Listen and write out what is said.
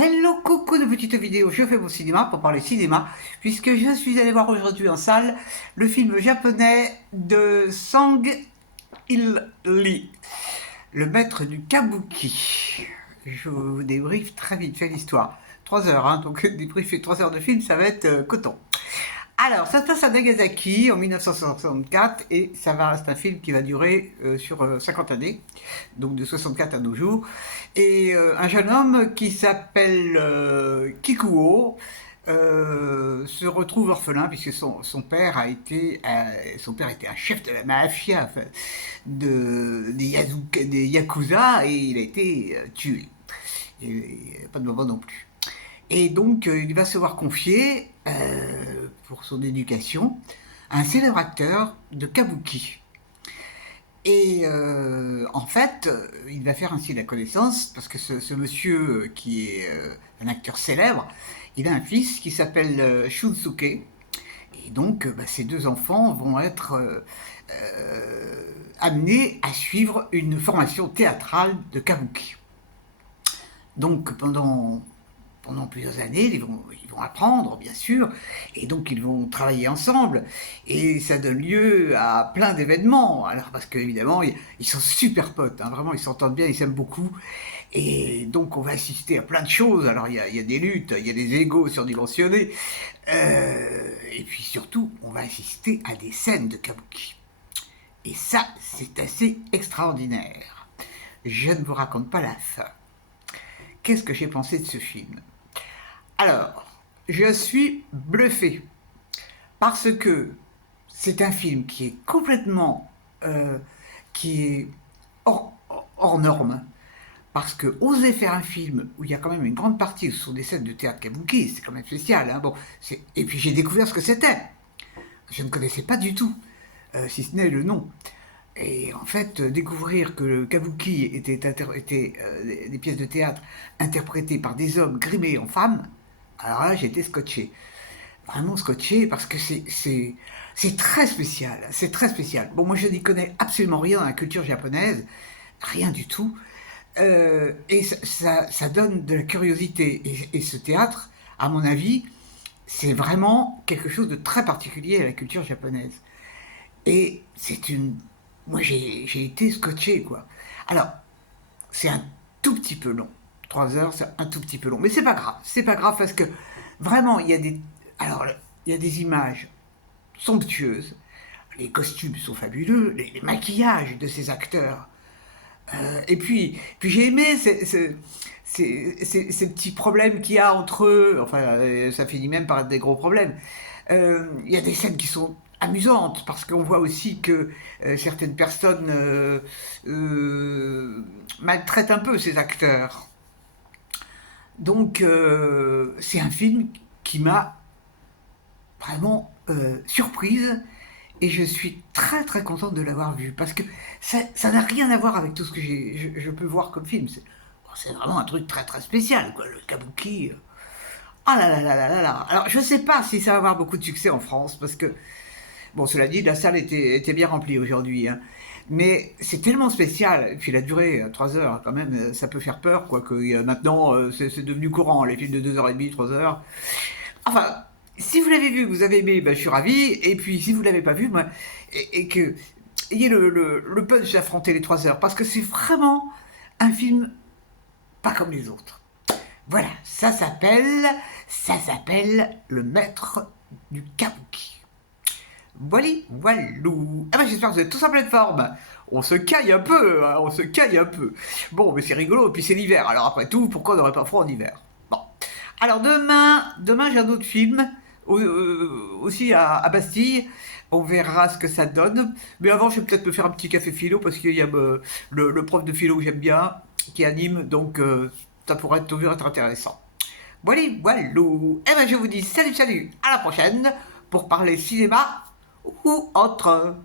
Hello, coucou de petites vidéos, je fais mon cinéma pour parler cinéma, puisque je suis allé voir aujourd'hui en salle le film japonais de Sang Il-Lee, le maître du kabuki. Je vous débriefe très vite fait l'histoire. 3 heures, hein, donc débriefer 3 heures de film, ça va être coton. Alors, ça se passe à Nagasaki en 1964 et ça va, c'est un film qui va durer sur 50 années, donc de 64 à nos jours. Et un jeune homme qui s'appelle Kikuo se retrouve orphelin puisque son père était un chef de la mafia, enfin, des Yakuza, et il a été tué. Et pas de maman non plus. Et donc, il va se voir confier, pour son éducation, à un célèbre acteur de kabuki. Et en fait, il va faire ainsi la connaissance, parce que ce monsieur qui est un acteur célèbre, il a un fils qui s'appelle Shunsuke. Et donc, ces deux enfants vont être amenés à suivre une formation théâtrale de kabuki. Donc, pendant plusieurs années, ils vont apprendre, bien sûr, et donc ils vont travailler ensemble, et ça donne lieu à plein d'événements. Alors, parce qu'évidemment, ils sont super potes, hein, vraiment, ils s'entendent bien, ils s'aiment beaucoup, et donc on va assister à plein de choses. Alors, il y a des luttes, il y a des égos surdimensionnés, et puis surtout, on va assister à des scènes de kabuki. Et ça, c'est assez extraordinaire. Je ne vous raconte pas la fin. Qu'est-ce que j'ai pensé de ce film? Alors, je suis bluffé parce que c'est un film qui est complètement qui est hors norme. Parce que oser faire un film où il y a quand même une grande partie sur des scènes de théâtre kabuki, c'est quand même spécial. Hein, bon, et puis j'ai découvert ce que c'était. Je ne connaissais pas du tout, si ce n'est le nom. Et en fait, découvrir que le kabuki était des pièces de théâtre interprétées par des hommes grimés en femmes, alors là, j'étais scotché. Vraiment scotché, parce que c'est très spécial. C'est très spécial. Bon, moi, je n'y connais absolument rien dans la culture japonaise. Rien du tout. Et ça donne de la curiosité. Et ce théâtre, à mon avis, c'est vraiment quelque chose de très particulier à la culture japonaise. Et c'est une... Moi, j'ai été scotché, quoi. Alors, c'est un tout petit peu long. 3 heures, c'est un tout petit peu long. Mais c'est pas grave. C'est pas grave parce que vraiment, il y a des... Alors, il y a des images somptueuses. Les costumes sont fabuleux. Les maquillages de ces acteurs. Et puis j'ai aimé ces petits problèmes qu'il y a entre eux. Enfin, ça finit même par être des gros problèmes. Il y a des scènes qui sont amusantes parce qu'on voit aussi que certaines personnes maltraitent un peu ces acteurs. Donc c'est un film qui m'a vraiment surprise, et je suis très très contente de l'avoir vu parce que ça n'a rien à voir avec tout ce que je peux voir comme film. C'est vraiment un truc très très spécial, quoi, le kabuki. Ah là là là là là là. Alors je sais pas si ça va avoir beaucoup de succès en France parce que, bon, cela dit, la salle était bien remplie aujourd'hui, hein. Mais c'est tellement spécial, et puis la durée, 3 heures, quand même, ça peut faire peur, quoi, que maintenant, c'est devenu courant, les films de 2h30, 3 heures. Enfin, si vous l'avez vu, que vous avez aimé, ben, je suis ravi, et puis si vous l'avez pas vu, ben, et que ayez le punch d'affronter les 3 heures, parce que c'est vraiment un film pas comme les autres. Voilà, ça s'appelle Le Maître du Kabuki. Voilà, voilou. Ah ben j'espère que vous êtes tous en pleine forme. On se caille un peu, hein, on se caille un peu. Bon, mais c'est rigolo, et puis c'est l'hiver. Alors après tout, pourquoi on n'aurait pas froid en hiver? Bon. Alors demain j'ai un autre film, aussi à Bastille. On verra ce que ça donne. Mais avant, je vais peut-être me faire un petit café philo, parce qu'il y a le prof de philo que j'aime bien, qui anime, donc ça pourrait toujours être intéressant. Voilà, voilou. Eh ben je vous dis salut, salut, à la prochaine, pour parler cinéma ou autre.